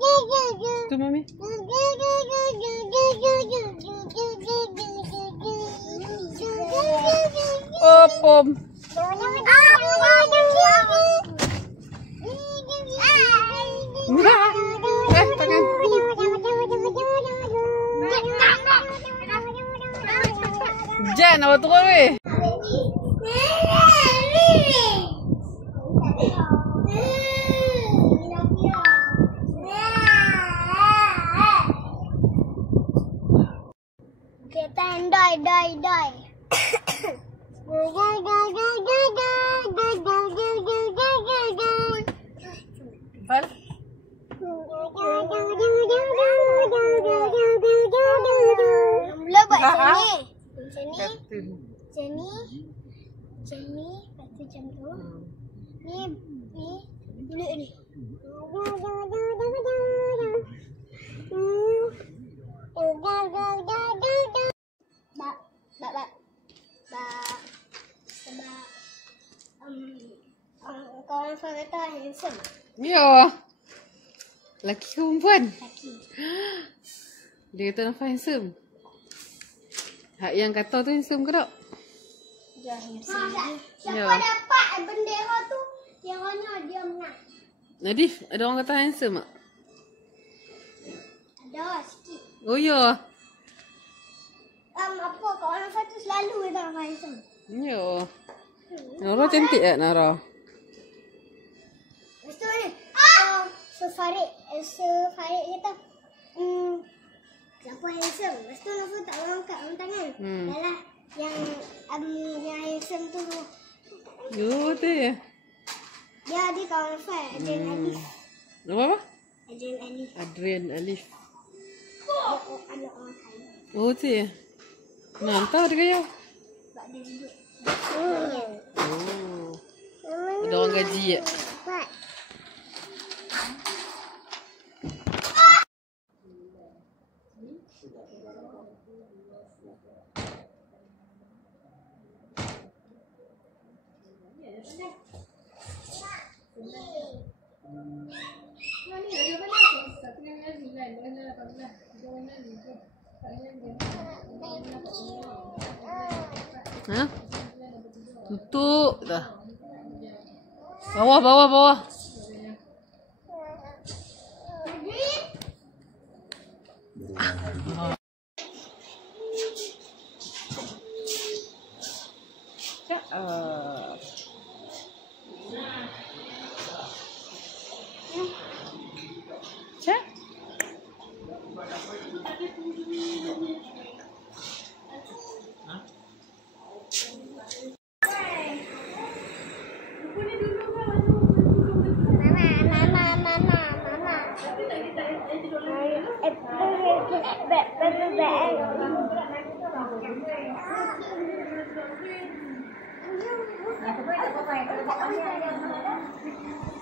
Tu Mami. Pom. Tangan. Jan, awak turun weh. Die. Fal. Mula buat macam ni. Lepas tu macam tu. Ni bulat ni. Sebab kawan saya kata handsome. Ya. Laki ke perempuan? Laki. Dia kata nampak handsome. Hak yang kata tu handsome ke tak? Dia handsome. Siapa Ya. dapat bendera tu, kiranya dia menang. Nadif, ada orang kata handsome tak? Ada sikit. Oh ya. Apa kawan saya tu selalu dia tak handsome. Ya. Nara cantik tak Nara? Lepas tu ni, Farid kata, siapa handsome? Lepas tu Nafa tak angkat tangan. Yalah, yang handsome tu. Yo, tu ya. Dia kawan Nafa, Adrian Alif. Apa? Adrian Alif. Adrian Alif. Anak orang kaya. Oh, tu ya. Nantau dia kaya. Sebab dia duduk. Oh. Ada orang gaji ya. Ha? Tutup dah. Bawah. Cak. Mama.